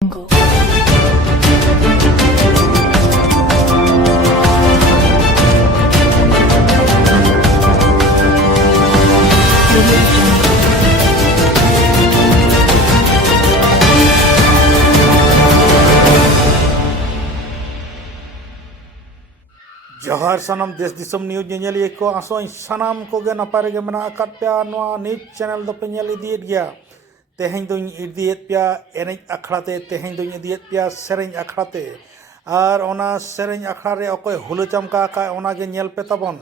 जोहार सानाम देश दिसम न्यूज नेलिए को आसोई सानाम कोगे नपाय रेगे मेना आकाद पे नोआ न्यूज चैनल दो पे नेल इदियेत गया तेहें दुñ इदियेत पिया एनेज आखड़ाते तेहें दुñ इदियेत पिया सेरेñ आखड़ाते और ओना सेरेñ आखड़ा रे अकोय हुलो चमका का ओना गे नेल पे तबन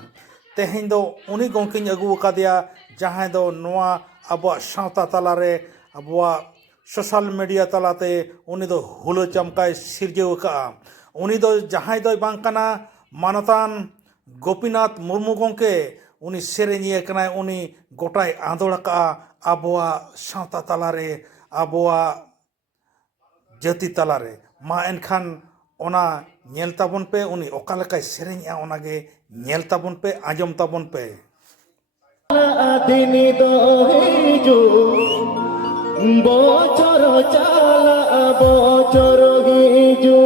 तेहें दो उनी गंकिन अगु कादिया जहां दो नोआ अबो सावता तला रे अबो सोशल मीडिया तलाते उनी दो हुलो चमकाय सिरजेव का उनी दो जहां दो बांकना मानतान गोपीनाथ मुर्मू गंके उनी सेरेनिए कनाय उनी गोटाय आंदोड़ का आबोआ सावता तलारे आबोआ जाति तलारे मा एनखान ओना नेल ताबन पे उनी ओका लेकाय सेरेनिया ओनागे नेल ताबन पे आजम ताबन पे दिनी दो हिजु बोचर चाला बोचर हिजु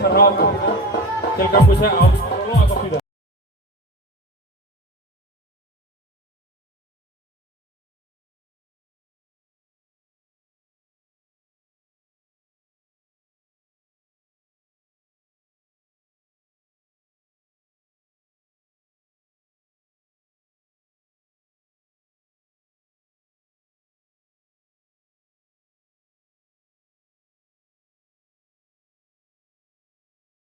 ᱥᱟᱨᱦᱟᱣ ᱪᱮᱫ ᱞᱮᱠᱟ ᱵᱩᱡᱷᱟᱹᱜᱼᱟ